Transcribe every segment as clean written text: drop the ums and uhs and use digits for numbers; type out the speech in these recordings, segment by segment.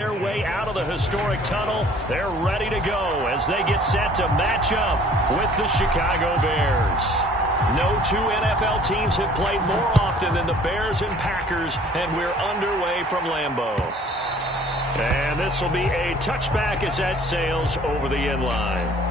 Their way out of the historic tunnel. They're ready to go as they get set to match up with the Chicago Bears. No two NFL teams have played more often than the Bears and Packers, and we're underway from Lambeau. And this will be a touchback as that sails over the end line.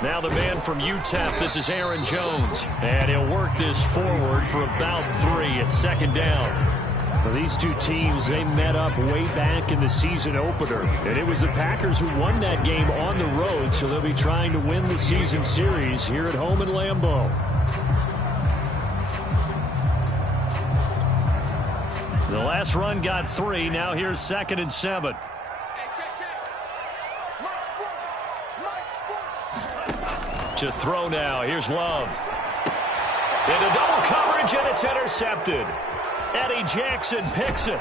Now the man from UTEP, this is Aaron Jones. And he'll work this forward for about 3 at second down. Well, these two teams, they met up way back in the season opener. And it was the Packers who won that game on the road, so they'll be trying to win the season series here at home in Lambeau. The last run got 3. Now here's 2nd and 7. To throw now. Here's Love. Into double coverage, and it's intercepted. Eddie Jackson picks it.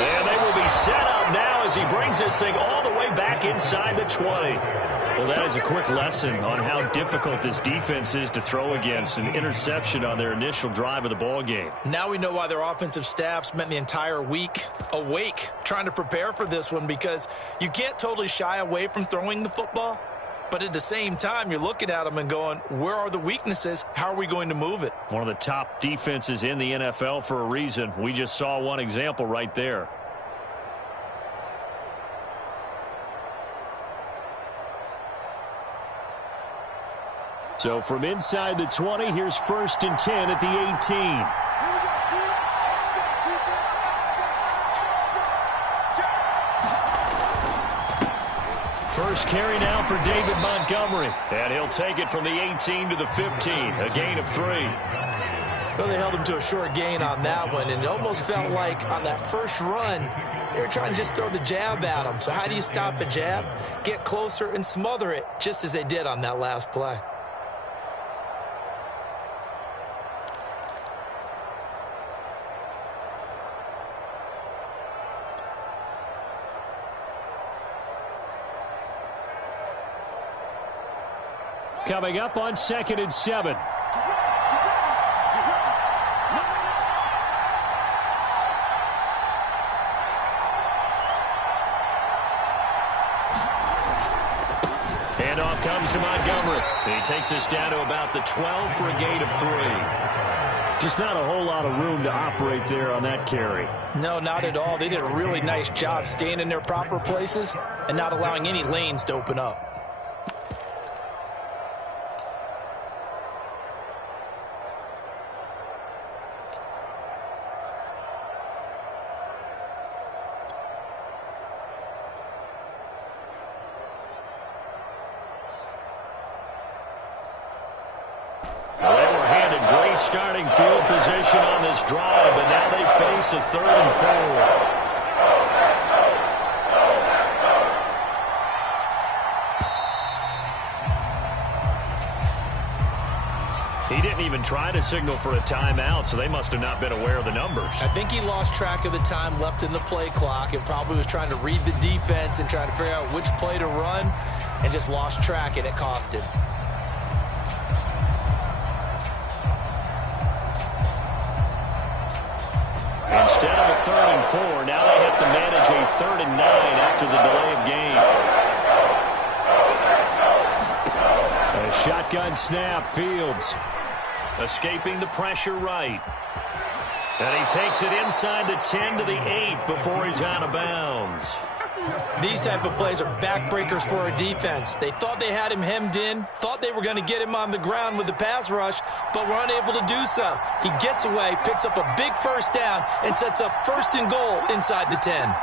And they will be set up now as he brings this thing all the way back inside the 20. Well, that is a quick lesson on how difficult this defense is to throw against. An interception on their initial drive of the ball game. Now we know why their offensive staff spent the entire week awake trying to prepare for this one, because you can't totally shy away from throwing the football. But at the same time, you're looking at them and going, where are the weaknesses? How are we going to move it? One of the top defenses in the NFL for a reason. We just saw one example right there. So from inside the 20, here's 1st and 10 at the 18. First carry now for David Montgomery. And he'll take it from the 18 to the 15. A gain of 3. Well, they held him to a short gain on that one, and it almost felt like on that first run, they were trying to just throw the jab at him. So how do you stop a jab? Get closer and smother it, just as they did on that last play. Coming up on 2nd and 7. Handoff comes to Montgomery. He takes us down to about the 12 for a gain of 3. Just not a whole lot of room to operate there on that carry. No, not at all. They did a really nice job staying in their proper places and not allowing any lanes to open up. Starting field position on this drive, but now they face a 3rd and 4. He didn't even try to signal for a timeout, so they must have not been aware of the numbers. I think he lost track of the time left in the play clock and probably was trying to read the defense and trying to figure out which play to run, and just lost track, and it cost him. Instead of a 3rd and 4, now they have to manage a 3rd and 9 after the delay of game. A shotgun snap, Fields. Escaping the pressure right. And he takes it inside the 10 to the 8 before he's out of bounds. These type of plays are backbreakers for a defense. They thought they had him hemmed in, thought they were going to get him on the ground with the pass rush, but were unable to do so. He gets away, picks up a big first down, and sets up 1st and goal inside the 10.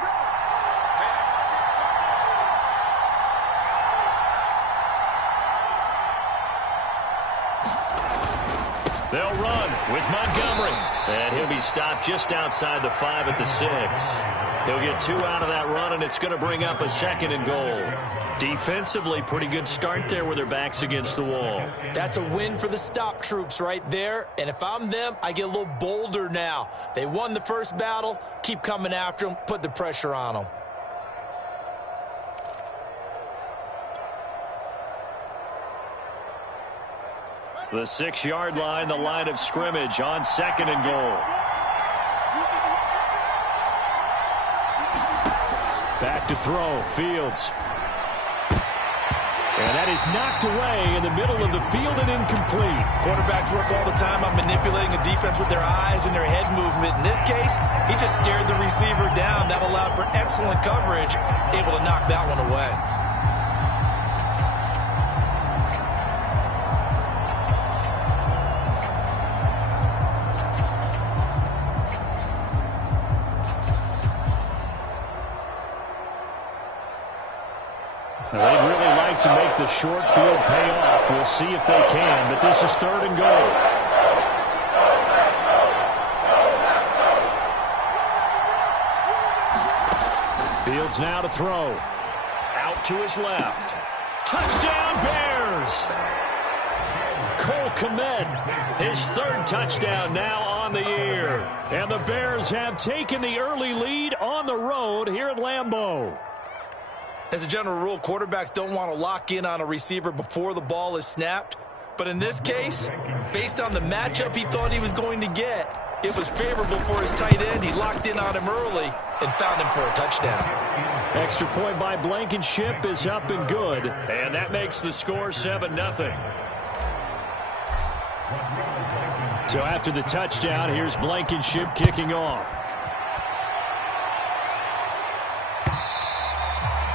They'll run with Montgomery. And he'll be stopped just outside the 5 at the 6. He'll get 2 out of that run, and it's going to bring up a 2nd and goal. Defensively, pretty good start there with their backs against the wall. That's a win for the stop troops right there. And if I'm them, I get a little bolder now. They won the first battle. Keep coming after them. Put the pressure on them. The 6-yard line, the line of scrimmage on 2nd and goal. Back to throw, Fields. And that is knocked away in the middle of the field and incomplete. Quarterbacks work all the time on manipulating a defense with their eyes and their head movement. In this case, he just stared the receiver down. That allowed for excellent coverage, able to knock that one away. They'd really like to make the short field pay off. We'll see if they can, but this is 3rd and goal. Fields now to throw. Out to his left. Touchdown, Bears! Cole Kmet, his 3rd touchdown now on the year. And the Bears have taken the early lead on the road here at Lambeau. As a general rule, quarterbacks don't want to lock in on a receiver before the ball is snapped. But in this case, based on the matchup he thought he was going to get, it was favorable for his tight end. He locked in on him early and found him for a touchdown. Extra point by Blankenship is up and good. And that makes the score 7-0. So after the touchdown, here's Blankenship kicking off.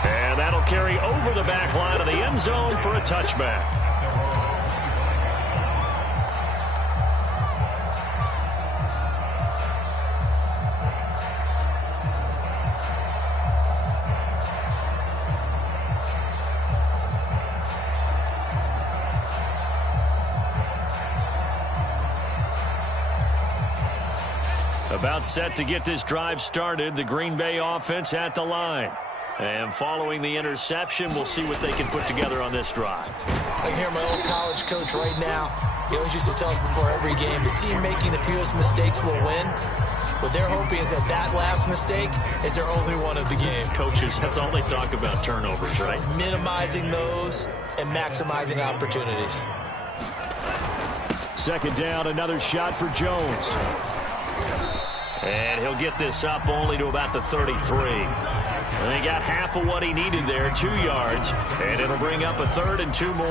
And that'll carry over the back line of the end zone for a touchback. About set to get this drive started, the Green Bay offense at the line. And following the interception, we'll see what they can put together on this drive. I can hear my old college coach right now. He always used to tell us before every game, the team making the fewest mistakes will win. What they're hoping is that that last mistake is their only one of the game. Coaches, that's all they talk about, turnovers, right? Minimizing those and maximizing opportunities. 2nd down, another shot for Jones. And he'll get this up only to about the 33. And he got half of what he needed there, 2 yards. And it'll bring up a 3rd and 2 more.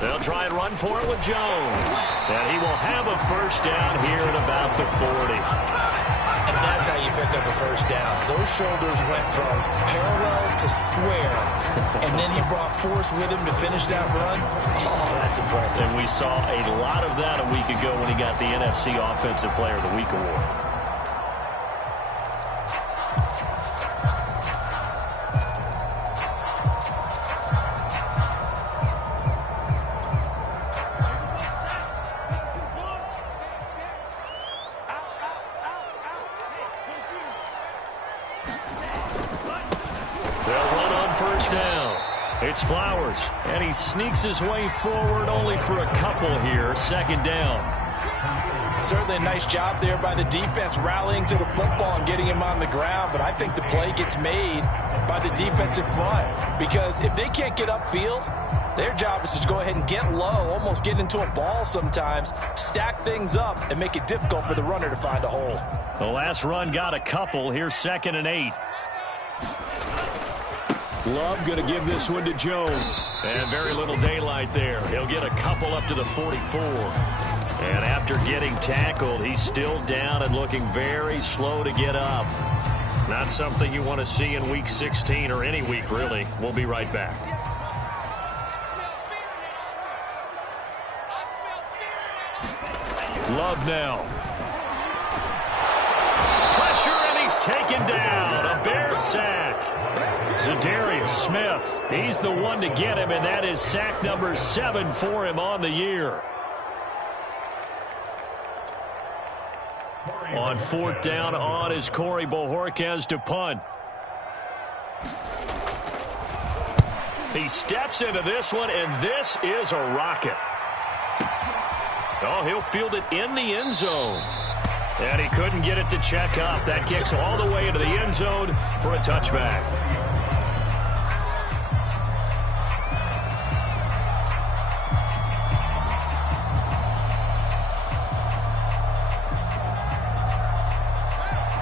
They'll try and run for it with Jones. And he will have a 1st down here at about the 40. And that's how you pick up a 1st down. Those shoulders went from parallel to square, and then he brought force with him to finish that run. Oh, that's impressive. And we saw a lot of that a week ago when he got the NFC Offensive Player of the Week award. It's Flowers, and he sneaks his way forward only for a couple here. 2nd down. Certainly a nice job there by the defense rallying to the football and getting him on the ground, but I think the play gets made by the defensive front because if they can't get upfield, their job is to go ahead and get low, almost get into a ball sometimes, stack things up, and make it difficult for the runner to find a hole. The last run got a couple. Here's 2nd and 8. Love going to give this one to Jones. And very little daylight there. He'll get a couple up to the 44. And after getting tackled, he's still down and looking very slow to get up. Not something you want to see in Week 16 or any week, really. We'll be right back. Love now. Pressure he's taken down. A Bears sack. Zadarius Smith, he's the one to get him, and that is sack number 7 for him on the year. On 4th down on is Corey Bojorquez to punt. He steps into this one, and this is a rocket. Oh, he'll field it in the end zone. And he couldn't get it to check up. That kicks all the way into the end zone for a touchback.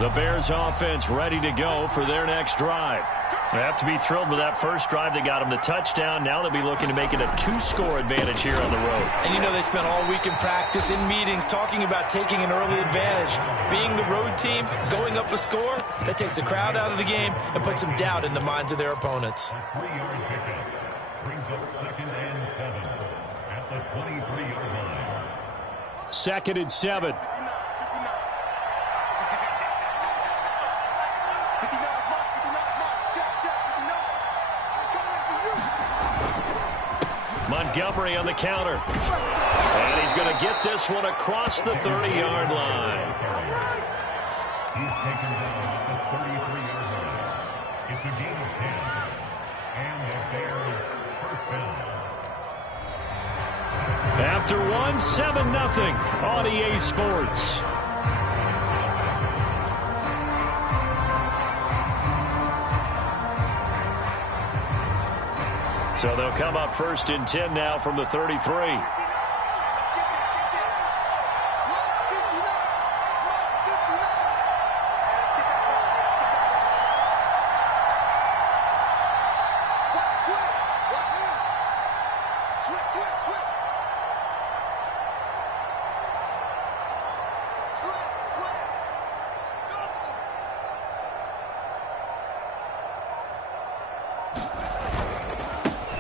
The Bears offense ready to go for their next drive. They have to be thrilled with that first drive. They got them the touchdown. Now they'll be looking to make it a 2-score advantage here on the road. And you know they spent all week in practice, in meetings, talking about taking an early advantage. Being the road team, going up a score, that takes the crowd out of the game and puts some doubt in the minds of their opponents. A 3-yard pickup brings up 2nd and 7 at the 23-yard line. 2nd and 7. Montgomery on the counter. And he's going to get this one across the 30-yard line. He's taken down at the 33-yard line. It's a gain of 10. And the Bears first down. After one, 7-0 on EA Sports. So they'll come up 1st and 10 now from the 33.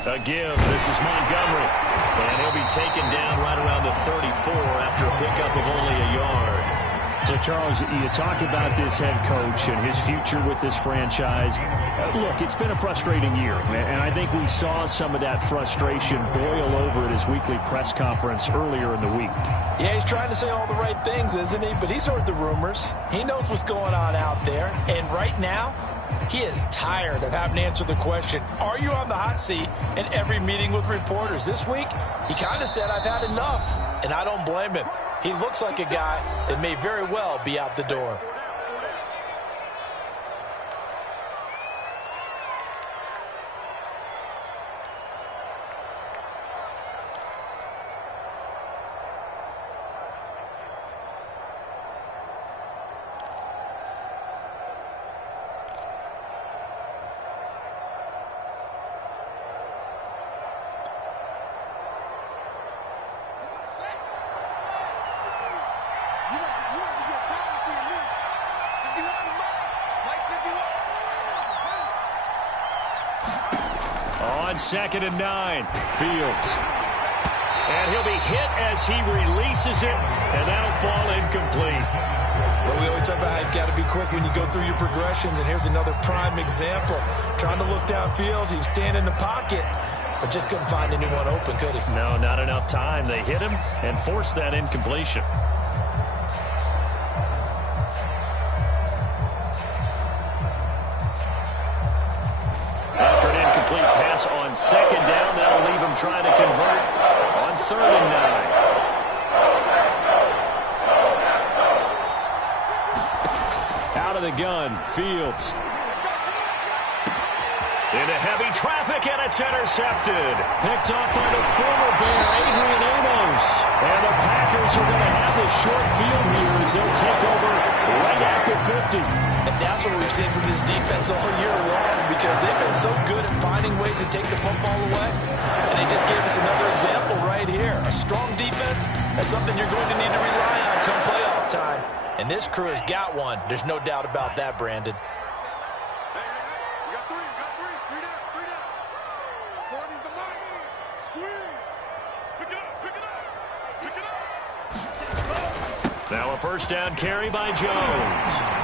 Again, this is Montgomery. And he'll be taken down right around the 34 after a pickup of only a yard. So, Charles, you talk about this head coach and his future with this franchise. Look, it's been a frustrating year, and I think we saw some of that frustration boil over at his weekly press conference earlier in the week. Yeah, he's trying to say all the right things, isn't he? But he's heard the rumors. He knows what's going on out there. And right now, he is tired of having to answer the question, are you on the hot seat, in every meeting with reporters. This week, he kind of said, I've had enough. And I don't blame him. He looks like a guy that may very well be out the door. On 2nd and 9, Fields. And he'll be hit as he releases it, and that'll fall incomplete. Well, we always talk about how you've got to be quick when you go through your progressions, and here's another prime example. Trying to look downfield, he was standing in the pocket, but just couldn't find anyone open, could he? No, not enough time. They hit him and forced that incompletion. After an incomplete pass on 2nd down, that'll leave him trying to convert on 3rd and 9. Out of the gun, Fields. Into heavy traffic, and it's intercepted. Picked off by the former Bear, Adrian Amos. And the Packers are going to have this short field here as they'll take over right at the 50. And that's what we've seen from this defense all year long, because they've been so good at finding ways to take the football away. And they just gave us another example right here. A strong defense, that's something you're going to need to rely on come playoff time. And this crew has got one. There's no doubt about that, Brandon. Now a first down carry by Jones.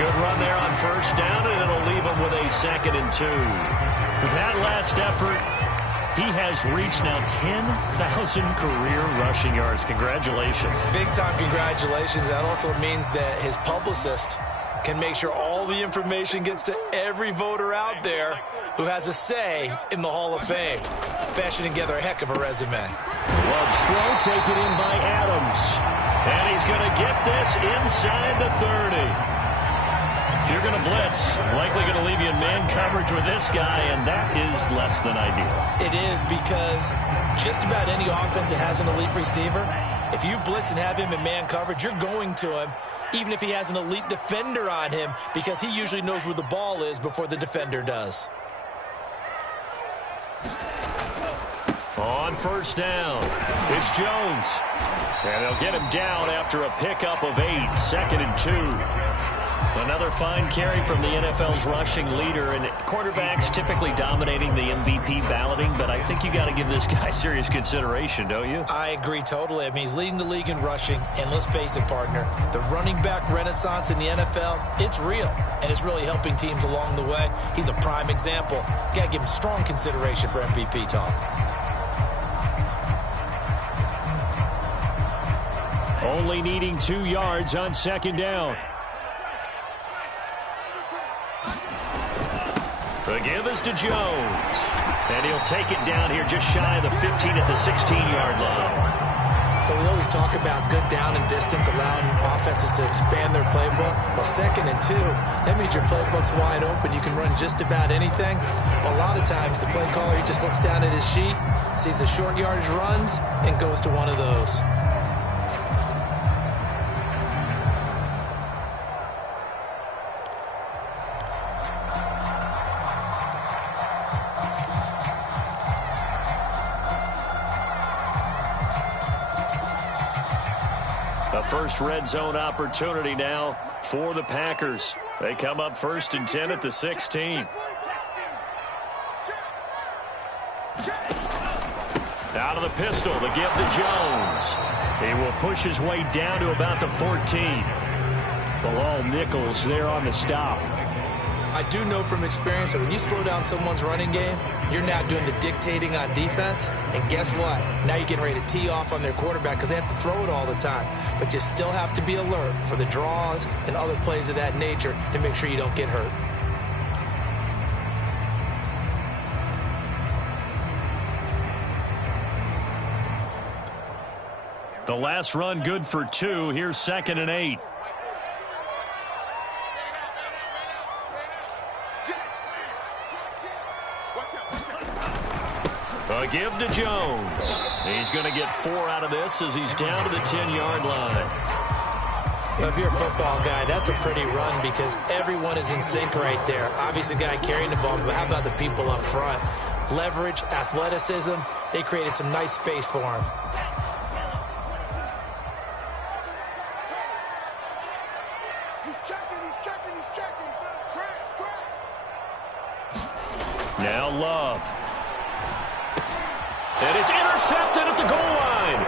good run there on first down, and it'll leave him with a 2nd and 2. With that last effort, he has reached now 10,000 career rushing yards. Congratulations. Big-time congratulations. That also means that his publicist can make sure all the information gets to every voter out there who has a say in the Hall of Fame. Fashioning together a heck of a resume. Love's throw taken in by Adams. And he's going to get this inside the 30. If you're going to blitz, likely going to leave you in man coverage with this guy, and that is less than ideal. It is, because just about any offense that has an elite receiver, if you blitz and have him in man coverage, you're going to him, even if he has an elite defender on him, because he usually knows where the ball is before the defender does. On first down, it's Jones. And they'll get him down after a pickup of 8, 2nd and 2. Another fine carry from the NFL's rushing leader, and quarterbacks typically dominating the MVP balloting, but I think you got to give this guy serious consideration, don't you? I agree totally. I mean, he's leading the league in rushing, and let's face it, partner, the running back renaissance in the NFL, it's real, and it's really helping teams along the way. He's a prime example. Got to give him strong consideration for MVP talk. Only needing 2 yards on 2nd down. The give is to Jones. And he'll take it down here just shy of the 15 at the 16-yard line. But we always talk about good down and distance, allowing offenses to expand their playbook. Well, 2nd and 2, that means your playbook's wide open. You can run just about anything. But a lot of times, the play caller, he just looks down at his sheet, sees the short yardage runs, and goes to one of those. A first red zone opportunity now for the Packers. They come up 1st and 10 at the 16. Out of the pistol, the give to Jones. He will push his way down to about the 14. Bilal Nichols there on the stop. I do know from experience that when you slow down someone's running game, you're now doing the dictating on defense. And guess what? Now you're getting ready to tee off on their quarterback because they have to throw it all the time. But you still have to be alert for the draws and other plays of that nature to make sure you don't get hurt. The last run good for 2. Here's 2nd and 8. A give to Jones. He's going to get 4 out of this as he's down to the 10-yard line. If you're a football guy, that's a pretty run because everyone is in sync right there. Obviously, the guy carrying the ball, but how about the people up front? Leverage, athleticism, they created some nice space for him. Now Love. And it's intercepted at the goal line.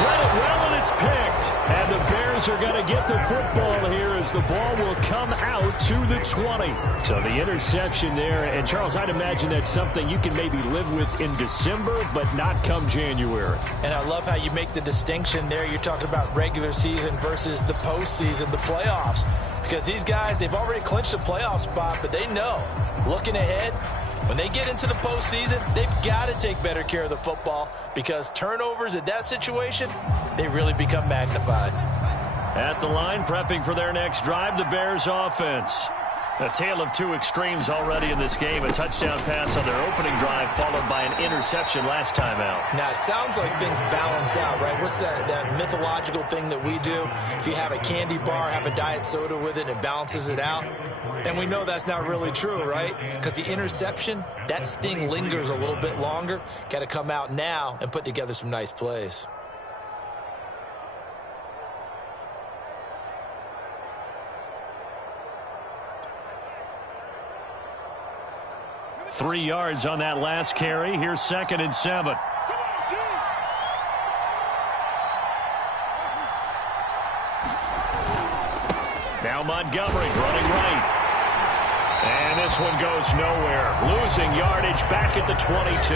Read it well, and it's picked. And the Bears are going to get the football here as the ball will come out to the 20. So the interception there. And, Charles, I'd imagine that's something you can maybe live with in December, but not come January. And I love how you make the distinction there. You're talking about regular season versus the postseason, the playoffs. Because these guys, they've already clinched a playoff spot, but they know, looking ahead, when they get into the postseason, they've got to take better care of the football because turnovers in that situation, they really become magnified. At the line, prepping for their next drive, the Bears offense. A tale of 2 extremes already in this game. A touchdown pass on their opening drive, followed by an interception last time out. Now, it sounds like things balance out, right? What's that mythological thing that we do? If you have a candy bar, have a diet soda with it, it balances it out. And we know that's not really true, right? Because the interception, that sting lingers a little bit longer. Got to come out now and put together some nice plays. Three yards on that last carry. Here's 2nd and 7. Now Montgomery running right. And this one goes nowhere. Losing yardage back at the 22.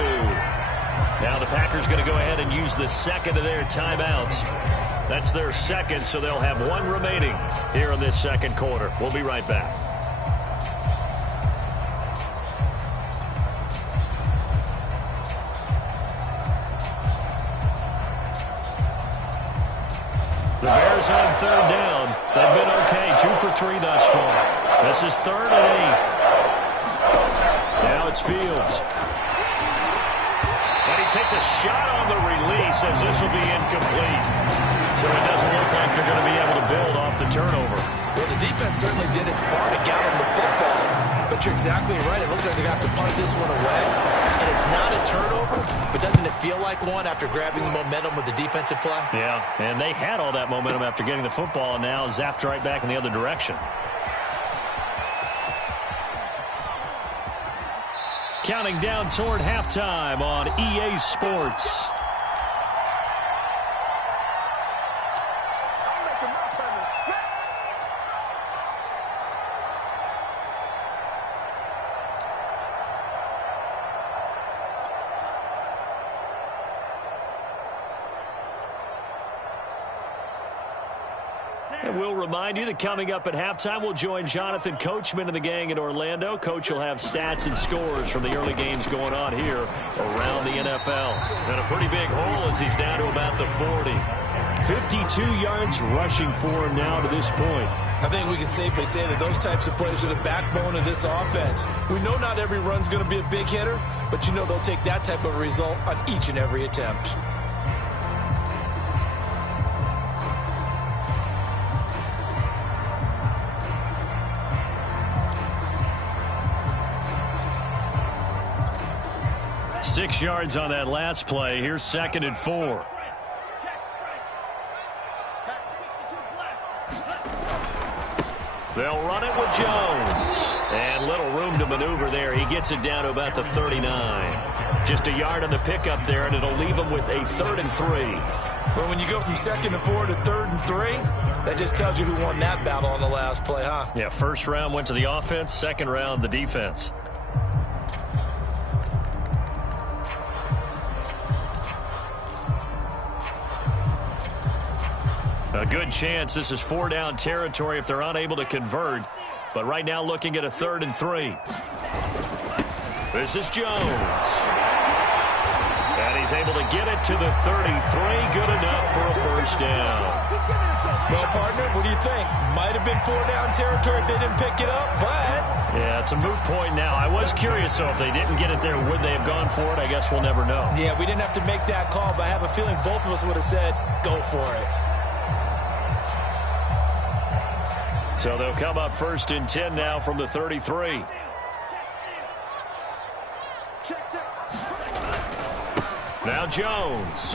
Now the Packers going to go ahead and use the second of their timeouts. That's their second, so they'll have one remaining here in this second quarter. We'll be right back. The Bears on third down. They've been okay, 2 for 3 thus far. This is 3rd and 8. Now it's Fields. And he takes a shot on the release as this will be incomplete. So it doesn't look like they're going to be able to build off the turnover. Well, the defense certainly did its part to get him the football. But you're exactly right. It looks like they're going to have to punt this one away. And it's not a turnover, but doesn't it feel like one after grabbing the momentum with the defensive play? Yeah, and they had all that momentum after getting the football and now zapped right back in the other direction. Counting down toward halftime on EA Sports. And we'll remind you that coming up at halftime, we'll join Jonathan Coachman and the gang in Orlando. Coach will have stats and scores from the early games going on here around the NFL. And a pretty big hole as he's down to about the 40. 52 yards rushing for him now to this point. I think we can safely say that those types of plays are the backbone of this offense. We know not every run's going to be a big hitter, but you know they'll take that type of result on each and every attempt. Six yards on that last play. Here's 2nd and 4. They'll run it with Jones. And little room to maneuver there. He gets it down to about the 39. Just a yard on the pickup there, and it'll leave him with a 3rd and 3. Well, when you go from 2nd and 4 to 3rd and 3, that just tells you who won that battle on the last play, huh? Yeah, first round went to the offense, second round the defense. A good chance this is 4-down territory if they're unable to convert. But right now looking at a 3rd and 3. This is Jones. And he's able to get it to the 33. Good enough for a first down. Well, partner, what do you think? Might have been 4-down territory if they didn't pick it up, but... Yeah, it's a moot point now. I was curious, so if they didn't get it there, would they have gone for it? I guess we'll never know. Yeah, we didn't have to make that call, but I have a feeling both of us would have said, go for it. So they'll come up 1st and 10 now from the 33. Now Jones.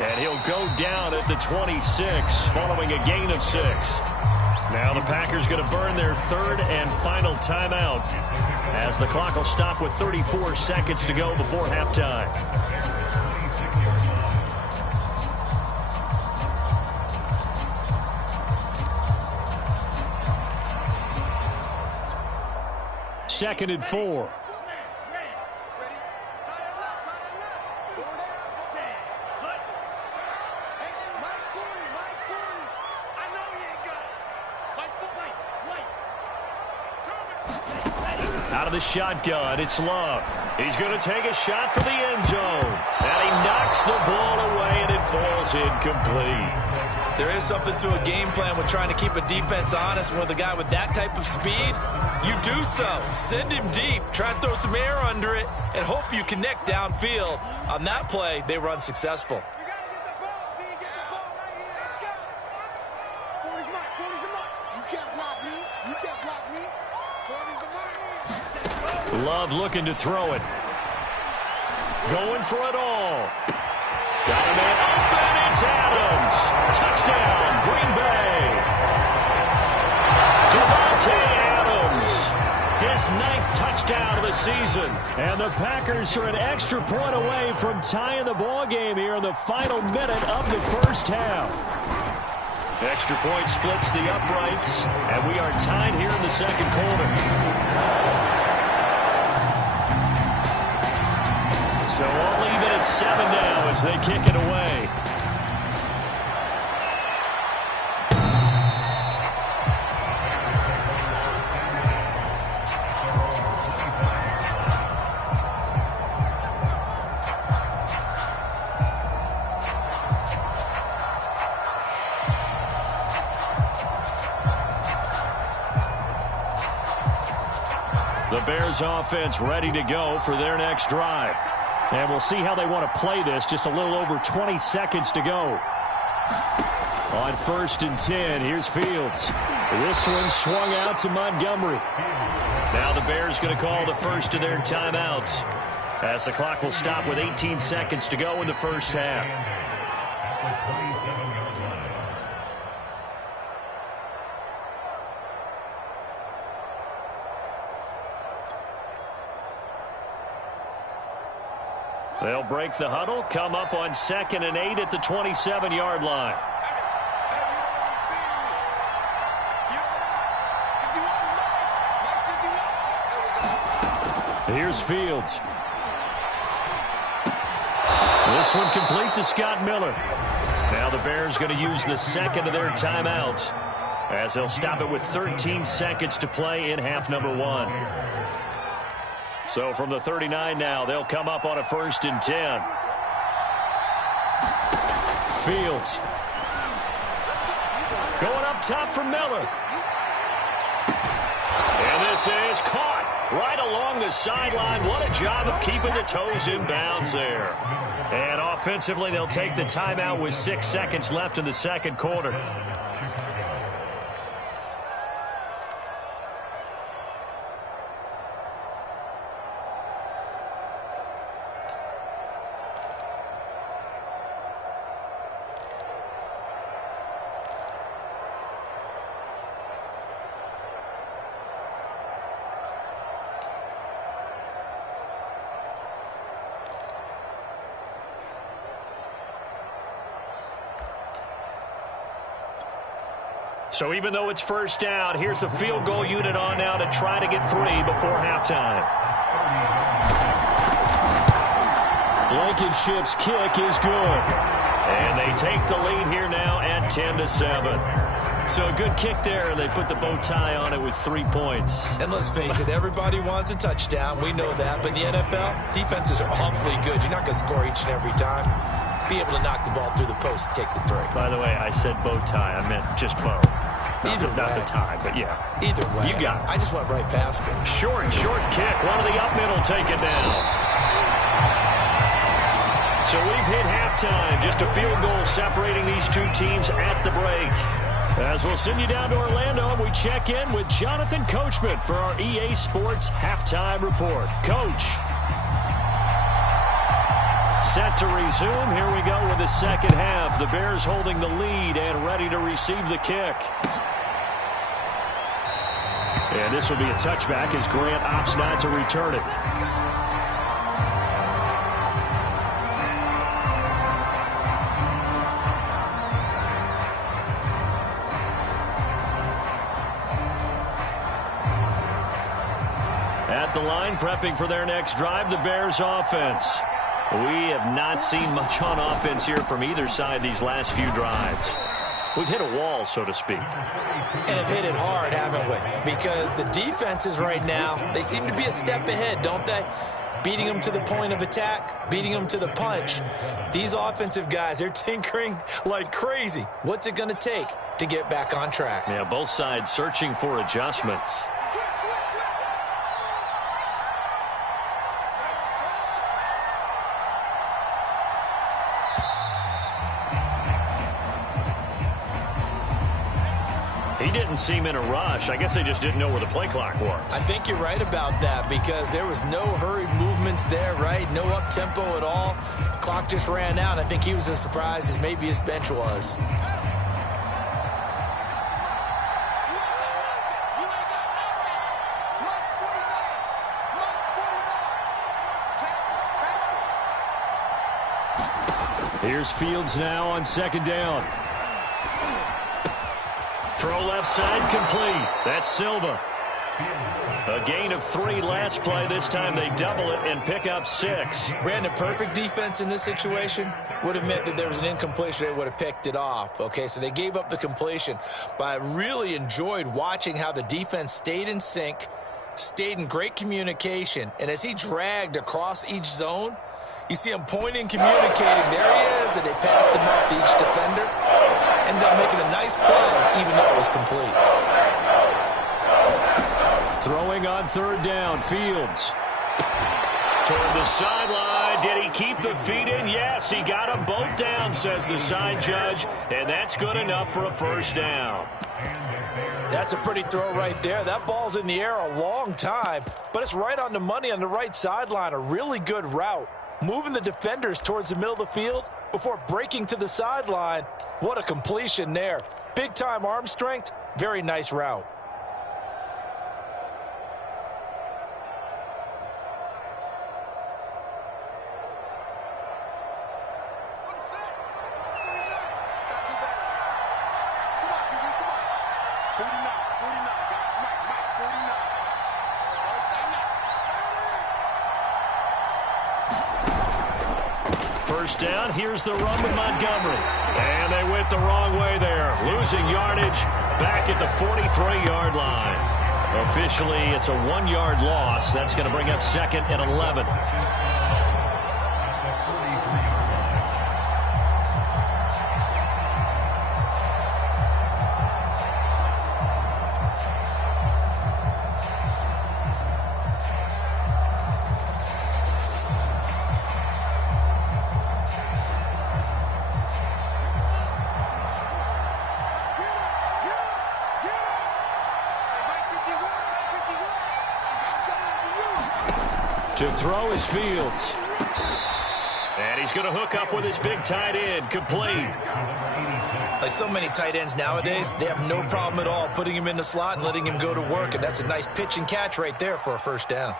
And he'll go down at the 26 following a gain of 6. Now the Packers going to burn their 3rd and final timeout as the clock will stop with 34 seconds to go before halftime. Second and 4. Out of the shotgun, it's Love. He's going to take a shot for the end zone. And he knocks the ball away, and it falls incomplete. There is something to a game plan with trying to keep a defense honest. With a guy with that type of speed, you do so. Send him deep, try and throw some air under it, and hope you connect downfield. On that play, they run successful. Love looking to throw it. Going for it all. Got a man open. It's Adams. Touchdown, Green Bay. Devontae Adams. His 9th touchdown of the season. And the Packers are an extra point away from tying the ball game here in the final minute of the first half. Extra point splits the uprights, and we are tied here in the second quarter. So all even at 7 now as they kick it away. The Bears offense ready to go for their next drive. And we'll see how they want to play this. Just a little over 20 seconds to go. On 1st and 10, here's Fields. This one swung out to Montgomery. Now the Bears going to call the first of their timeouts, as the clock will stop with 18 seconds to go in the first half. They'll break the huddle, come up on 2nd and 8 at the 27-yard line. Here's Fields. This one complete to Scott Miller. Now the Bears going to use the second of their timeouts, as they'll stop it with 13 seconds to play in half number 1. So from the 39 now, they'll come up on a 1st and 10. Fields. Going up top for Miller. And this is caught right along the sideline. What a job of keeping the toes in bounds there. And offensively, they'll take the timeout with 6 seconds left in the second quarter. So even though it's first down, here's the field goal unit on now to try to get 3 before halftime. Blankenship's kick is good. And they take the lead here now at 10-7. So a good kick there. They put the bow tie on it with 3 points. And let's face it, everybody wants a touchdown. We know that. But in the NFL, defenses are awfully good. You're not going to score each and every time. Be able to knock the ball through the post and take the 3. By the way, I said bow tie. I meant just bow. Not the tie, but yeah. Either way. You got it. I just went right past it. Short kick. One of the up middle take it down. So we've hit halftime. Just a field goal separating these two teams at the break. As we'll send you down to Orlando, we check in with Jonathan Coachman for our EA Sports Halftime Report. Coach. Set to resume. Here we go with the second half. The Bears holding the lead and ready to receive the kick. And this will be a touchback as Grant opts not to return it. At the line, prepping for their next drive, the Bears offense. We have not seen much on offense here from either side these last few drives. We've hit a wall, so to speak. And have hit it hard, haven't we? Because the defenses right now, they seem to be a step ahead, don't they? Beating them to the point of attack, beating them to the punch. These offensive guys, they're tinkering like crazy. What's it going to take to get back on track? Yeah, both sides searching for adjustments. He didn't seem in a rush. I guess they just didn't know where the play clock was. I think you're right about that because there was no hurried movements there, right? No up-tempo at all. Clock just ran out. I think he was as surprised as maybe his bench was. Here's Fields now on second down. Throw left side complete. That's Silva. A gain of 3 last play. This time they double it and pick up 6. Brandon, perfect defense in this situation would have meant that there was an incompletion. They would have picked it off. Okay, so they gave up the completion. But I really enjoyed watching how the defense stayed in sync, stayed in great communication. And as he dragged across each zone, you see him pointing, communicating. There he is, and they passed him off to each defender. Ended up making a nice play, even though it was complete. Throwing on 3rd down, Fields. Toward the sideline. Did he keep the feet in? Yes, he got them both down, says the side judge. And that's good enough for a 1st down. That's a pretty throw right there. That ball's in the air a long time, but it's right on the money on the right sideline. A really good route. Moving the defenders towards the middle of the field before breaking to the sideline. What a completion there. Big-time arm strength. Very nice route. First down, here's the run with Montgomery. And they went the wrong way there. Losing yardage back at the 43-yard line. Officially, it's a 1-yard loss. That's going to bring up 2nd and 11. To throw is Fields. And he's going to hook up with his big tight end, complete. Like so many tight ends nowadays, they have no problem at all putting him in the slot and letting him go to work, and that's a nice pitch and catch right there for a 1st down.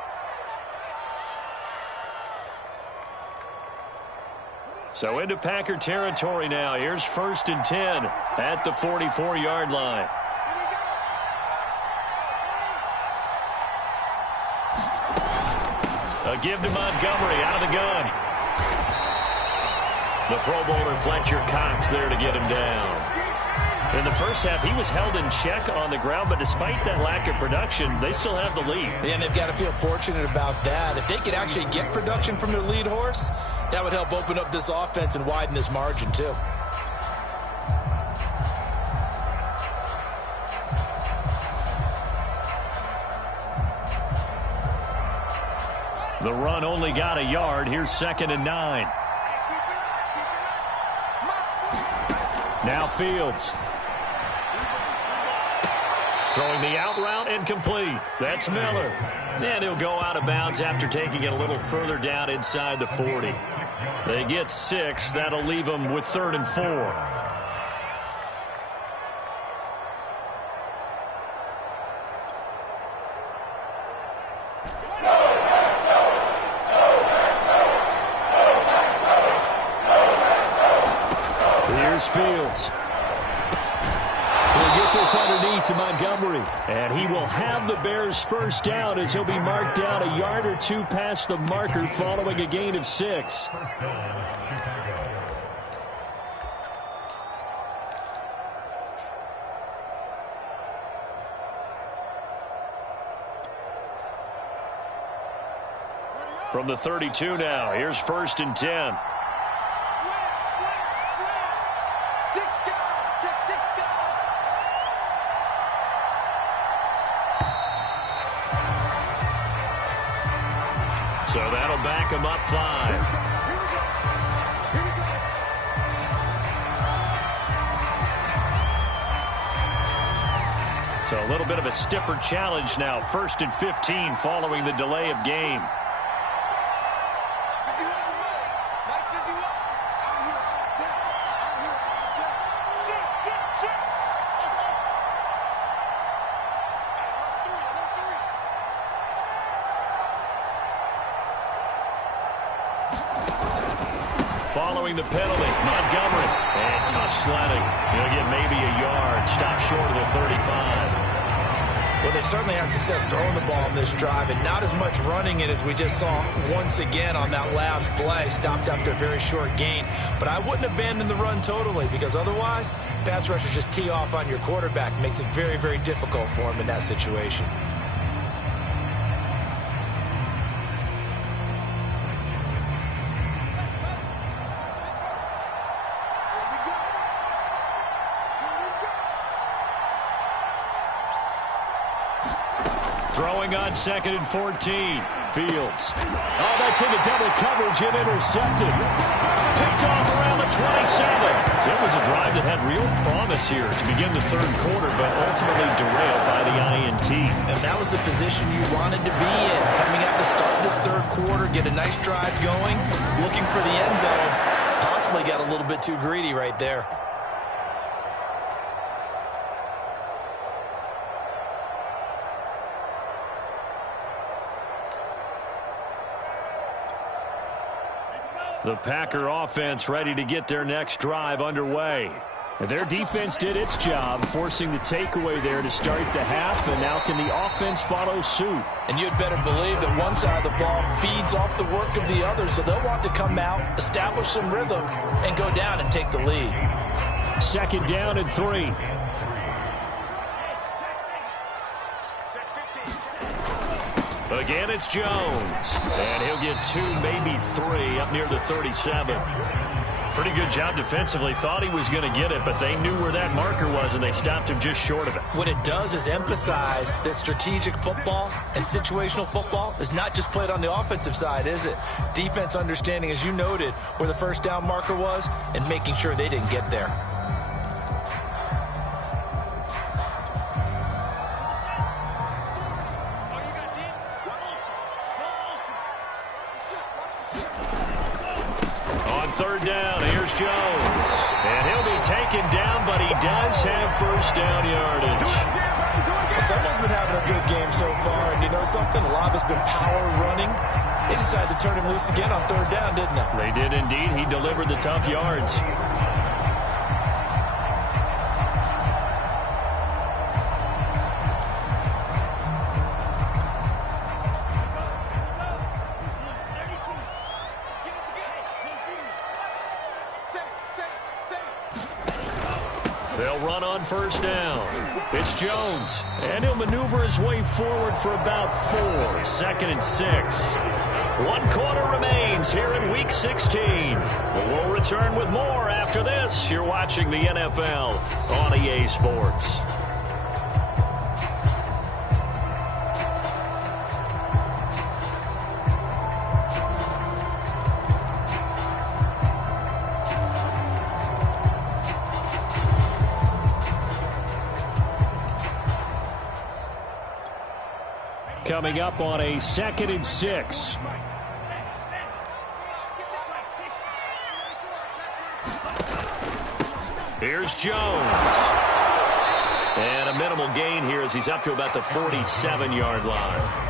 So into Packer territory now. Here's 1st and 10 at the 44-yard line. A give to Montgomery out of the gun. The Pro Bowler Fletcher Cox there to get him down. In the first half, he was held in check on the ground, but despite that lack of production, they still have the lead. And they've got to feel fortunate about that. If they could actually get production from their lead horse, that would help open up this offense and widen this margin too. The run only got a yard. Here's 2nd and 9. Now Fields. Throwing the out route and complete. That's Miller. And he'll go out of bounds after taking it a little further down inside the 40. They get 6. That'll leave them with 3rd and 4. Fields. He'll get this underneath to Montgomery. And he will have the Bears' 1st down as he'll be marked down a yard or 2 past the marker following a gain of 6. From the 32 now, here's 1st and 10. So that'll back him up 5. So a little bit of a stiffer challenge now. 1st and 15 following the delay of game. following the penalty. Montgomery. And tough sledding. He'll get maybe a yard. Stop short of the 35. Well, they certainly had success throwing the ball on this drive and not as much running it as we just saw once again on that last play. Stopped after a very short gain. But I wouldn't abandon the run totally because otherwise, pass rushers just tee off on your quarterback. Makes it very, very difficult for him in that situation. Throwing on 2nd and 14. Fields. Oh, that's into double coverage and intercepted. Picked off around the 27. It was a drive that had real promise here to begin the third quarter, but ultimately derailed by the INT. And that was the position you wanted to be in. Coming out to start this third quarter, get a nice drive going, looking for the end zone. Possibly got a little bit too greedy right there. The Packer offense ready to get their next drive underway. Their defense did its job, forcing the takeaway there to start the half, and now can the offense follow suit? And you'd better believe that one side of the ball feeds off the work of the other, so they'll want to come out, establish some rhythm, and go down and take the lead. 2nd down and 3. Again, it's Jones. And he'll get 2, maybe 3 up near the 37. Pretty good job defensively. Thought he was going to get it, but they knew where that marker was, and they stopped him just short of it. What it does is emphasize that strategic football and situational football is not just played on the offensive side, is it? Defense understanding, as you noted, where the first down marker was and making sure they didn't get there. Third down, here's Jones. And he'll be taken down, but he does have first down yardage. Well, someone's been having a good game so far, and you know something? A lot of it's been power running. They decided to turn him loose again on third down, didn't they? They did indeed. He delivered the tough yards. They'll run on first down. It's Jones. And he'll maneuver his way forward for about 4. 2nd and 6. 1 quarter remains here in Week 16. We'll return with more after this. You're watching the NFL on EA Sports. Coming up on a 2nd and 6. Here's Jones. And a minimal gain here as he's up to about the 47-yard line.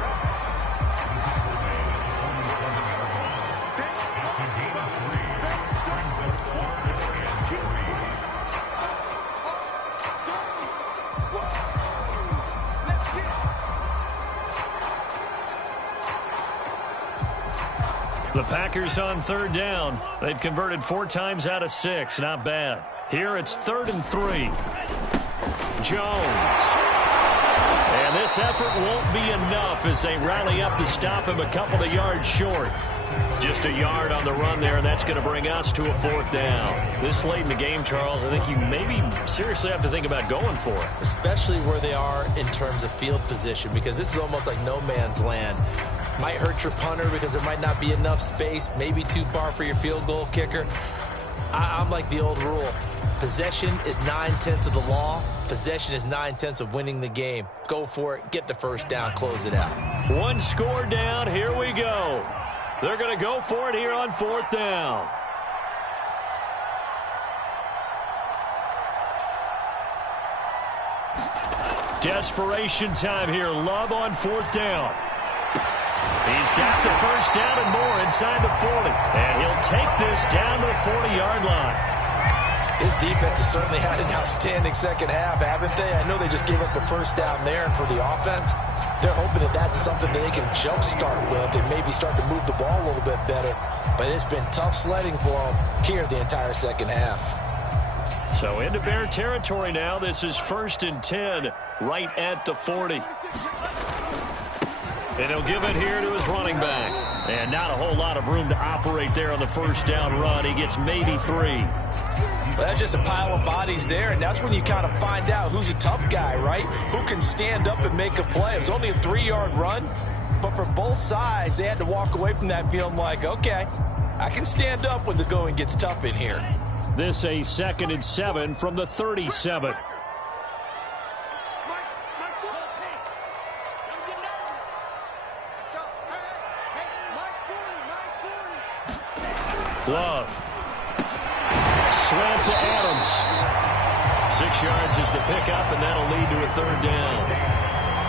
The Packers on third down. They've converted 4 times out of 6. Not bad. Here it's 3rd and 3. Jones. And this effort won't be enough as they rally up to stop him a couple of yards short. Just a yard on the run there, and that's going to bring us to a 4th down. This late in the game, Charles, I think you maybe seriously have to think about going for it. Especially where they are in terms of field position, because this is almost like no man's land. Might hurt your punter because there might not be enough space, maybe too far for your field goal kicker. I'm like the old rule. Possession is 9/10 of the law. Possession is 9/10 of winning the game. Go for it, get the first down, close it out. 1 score down, here we go. They're going to go for it here on 4th down. Desperation time here. Love on 4th down. He's got the first first down and more inside the 40. And he'll take this down to the 40-yard line. His defense has certainly had an outstanding second half, haven't they? I know they just gave up a first down there, and for the offense, they're hoping that that's something that they can jumpstart with and maybe start to move the ball a little bit better. But it's been tough sledding for them here the entire second half. So into Bear territory now. This is 1st and 10 right at the 40. And he'll give it here to his running back. And not a whole lot of room to operate there on the first down run. He gets maybe 3. Well, that's just a pile of bodies there, and that's when you kind of find out who's a tough guy, right? Who can stand up and make a play. It was only a 3-yard run, but for both sides, they had to walk away from that feeling like, okay, I can stand up when the going gets tough in here. This a 2nd and 7 from the 37. Love. Slant to Adams. 6 yards is the pickup, and that'll lead to a 3rd down.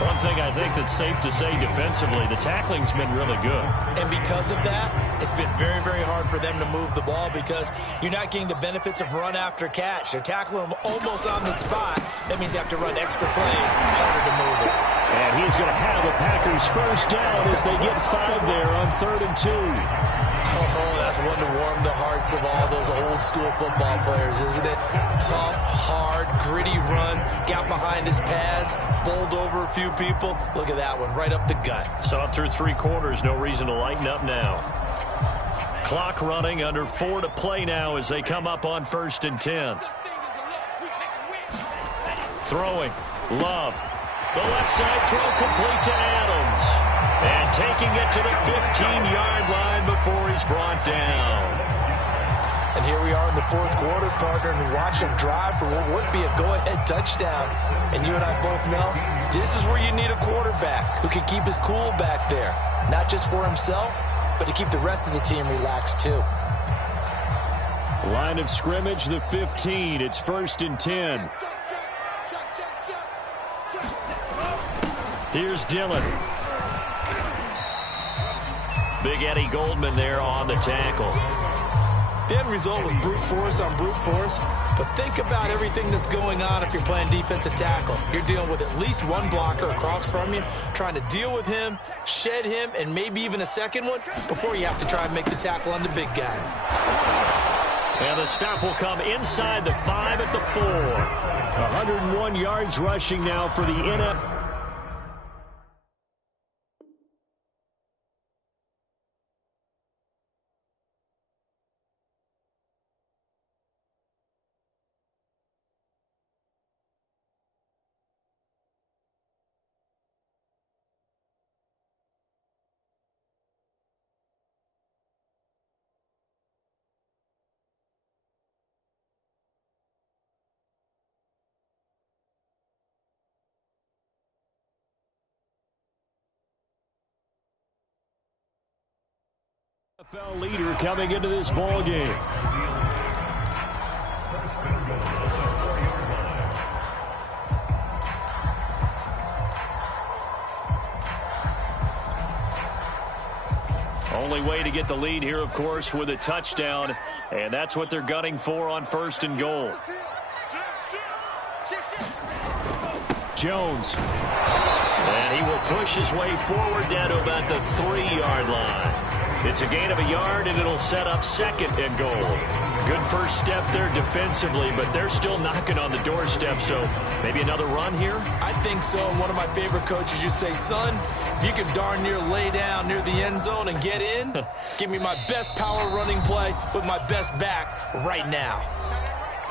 One thing I think that's safe to say defensively, the tackling's been really good. And because of that, it's been very, very hard for them to move the ball because you're not getting the benefits of run after catch. They're tackling them almost on the spot. That means you have to run extra plays, harder to move it. And he's going to have a Packers first down as they get 5 there on 3rd and 2. Oh, that's one to warm the hearts of all those old-school football players, isn't it? Tough, hard, gritty run, got behind his pads, bowled over a few people. Look at that one, right up the gut. Saw it through 3 quarters, no reason to lighten up now. Clock running, under 4 to play now as they come up on 1st and 10. Throwing, Love. The left side throw complete to Adams. And taking it to the 15-yard line before he's brought down. And here we are in the 4th quarter, partner, and watch him drive for what would be a go-ahead touchdown. And you and I both know this is where you need a quarterback who can keep his cool back there. Not just for himself, but to keep the rest of the team relaxed too. Line of scrimmage, the 15. It's 1st and 10. Here's Dillon. Big Eddie Goldman there on the tackle. The end result was brute force on brute force, but think about everything that's going on if you're playing defensive tackle. You're dealing with at least one blocker across from you, trying to deal with him, shed him, and maybe even a second one before you have to try and make the tackle on the big guy. And the stop will come inside the 5 at the 4. 101 yards rushing now for the NFL. NFL leader coming into this ball game. Only way to get the lead here, of course, with a touchdown, and that's what they're gunning for on 1st and goal. Jones. And he will push his way forward down to about the 3-yard line. It's a gain of a yard, and it'll set up 2nd and goal. Good first step there defensively, but they're still knocking on the doorstep, so maybe another run here? I think so, and one of my favorite coaches used to say, son, if you can darn near lay down near the end zone and get in, give me my best power running play with my best back right now.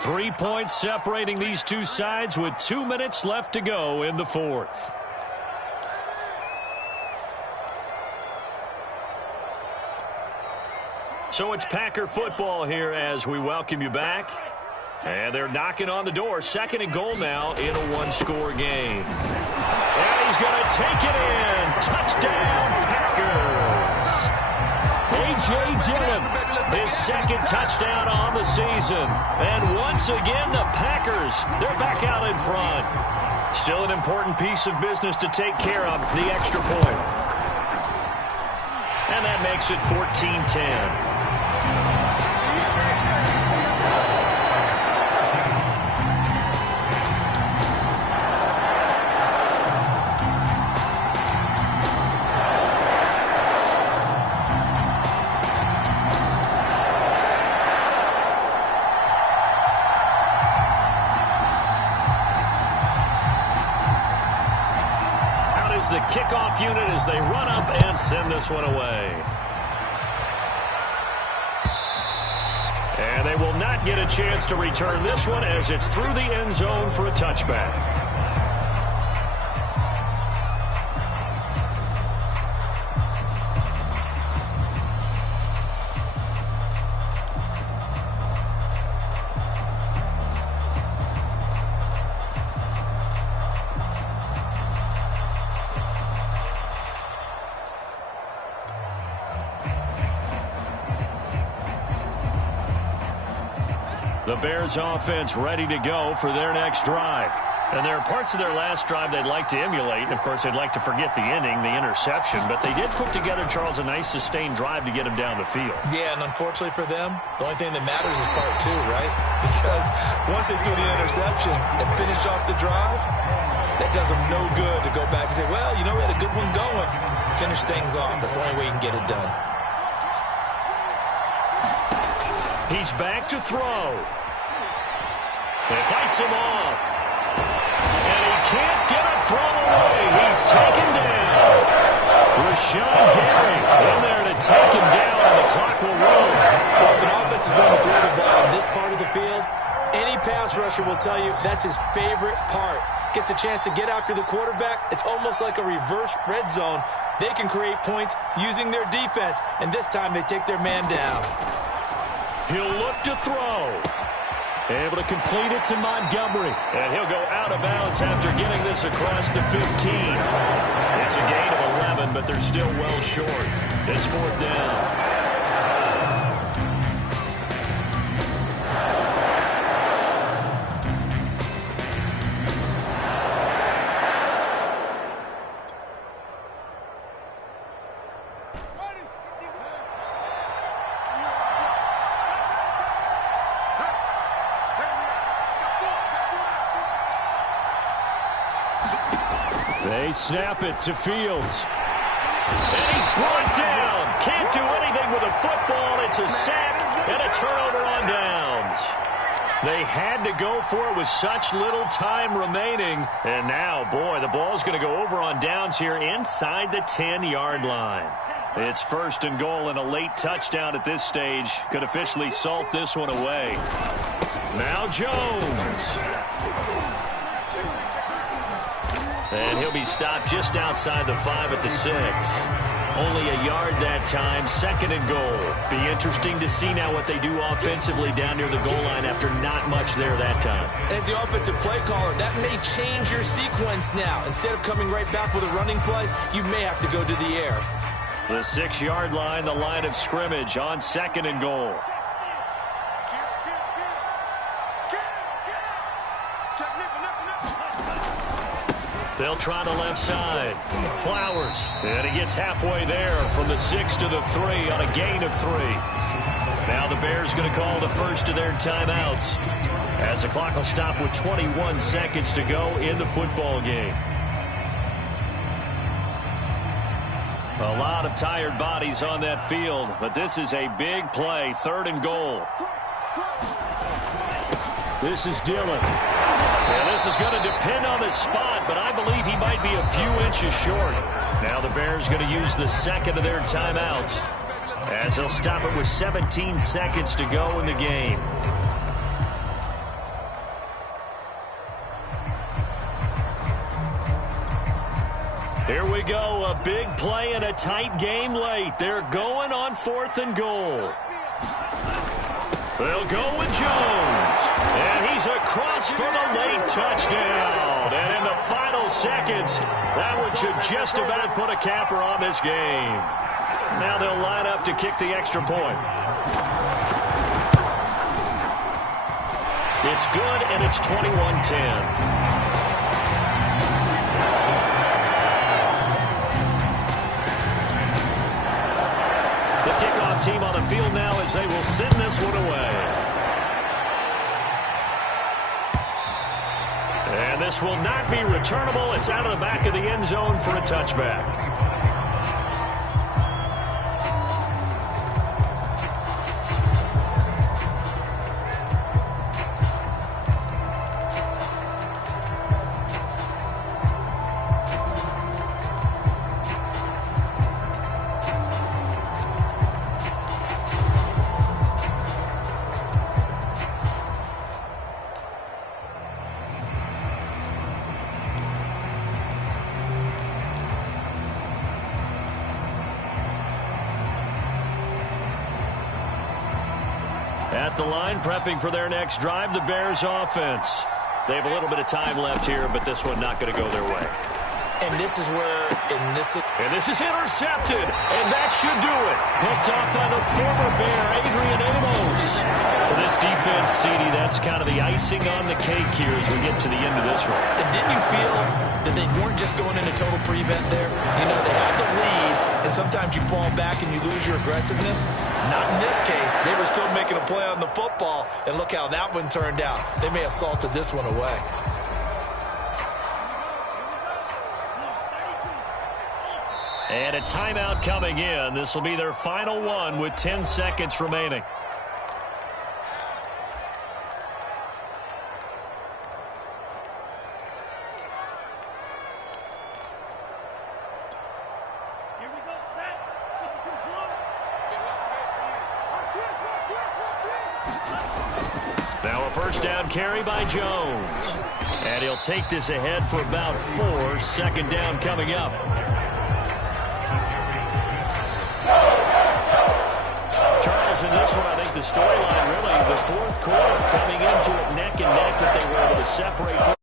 3 points separating these two sides with 2 minutes left to go in the 4th. So it's Packer football here as we welcome you back. And they're knocking on the door. 2nd and goal now in a 1-score game. And he's going to take it in. Touchdown, Packers. A.J. Dillon, his 2nd touchdown on the season. And once again, the Packers, they're back out in front. Still an important piece of business to take care of, the extra point. And that and makes it 14-10. The kickoff unit as they run up and send this one away. And they will not get a chance to return this one as it's through the end zone for a touchback. The Bears offense ready to go for their next drive. And there are parts of their last drive they'd like to emulate. And, of course, they'd like to forget the ending, the interception. But they did put together, Charles, a nice sustained drive to get him down the field. Yeah, and unfortunately for them, the only thing that matters is part two, right? Because once they do the interception and finish off the drive, that does them no good to go back and say, well, you know, we had a good one going. Finish things off. That's the only way you can get it done. He's back to throw. He fights him off. And he can't get a throw away. He's taken down. Rashawn Gary in there to take him down, and the clock will roll. Well, if an offense is going to throw the ball in this part of the field, any pass rusher will tell you that's his favorite part. Gets a chance to get after the quarterback. It's almost like a reverse red zone. They can create points using their defense, and this time they take their man down. He'll look to throw. Able to complete it to Montgomery. And he'll go out of bounds after getting this across the 15. It's a gain of 11, but they're still well short. It's fourth down. They snap it to Fields. And he's brought down. Can't do anything with a football. It's a sack and a turnover on downs. They had to go for it with such little time remaining. And now, boy, the ball's going to go over on downs here inside the 10-yard line. It's first and goal, and a late touchdown at this stage could officially salt this one away. Now Jones. And he'll be stopped just outside the 5 at the 6. Only a yard that time, second and goal. Be interesting to see now what they do offensively down near the goal line after not much there that time. As the offensive play caller, that may change your sequence now. Instead of coming right back with a running play, you may have to go to the air. The 6-yard line, the line of scrimmage on second and goal. They'll try the left side. Flowers. And he gets halfway there from the 6 to the 3 on a gain of 3. Now the Bears going to call the first of their timeouts as the clock will stop with 21 seconds to go in the football game. A lot of tired bodies on that field, but this is a big play, third and goal. This is Dillon. And this is going to depend on the spot, but I believe he might be a few inches short. Now the Bears going to use the second of their timeouts as they'll stop it with 17 seconds to go in the game. Here we go, a big play and a tight game late. They're going on fourth and goal. They'll go with Jones. And he's across for the late touchdown. And in the final seconds, that one should just about put a capper on this game. Now they'll line up to kick the extra point. It's good, and it's 21-10. team on the field now as they will send this one away. And this will not be returnable. It's out of the back of the end zone for a touchback. At the line, prepping for their next drive, the Bears offense. They have a little bit of time left here, but this one not going to go their way. And this is where, And this is intercepted, and that should do it. Picked off by the former Bear, Adrian Amos. For this defense, CD, that's kind of the icing on the cake here as we get to the end of this one. And didn't you feel that they weren't just going into total prevent there? You know, they had the lead, and sometimes you fall back and you lose your aggressiveness. Not in this case. They were still making a play on the football, and look how that one turned out. They may have salted this one away. And a timeout coming in. This will be their final one with 10 seconds remaining. Now a first down carry by Jones. And he'll take this ahead for about 4. Second down coming up. Charles, in this one, I think the storyline really, the fourth quarter coming into it neck and neck, that they were able to separate.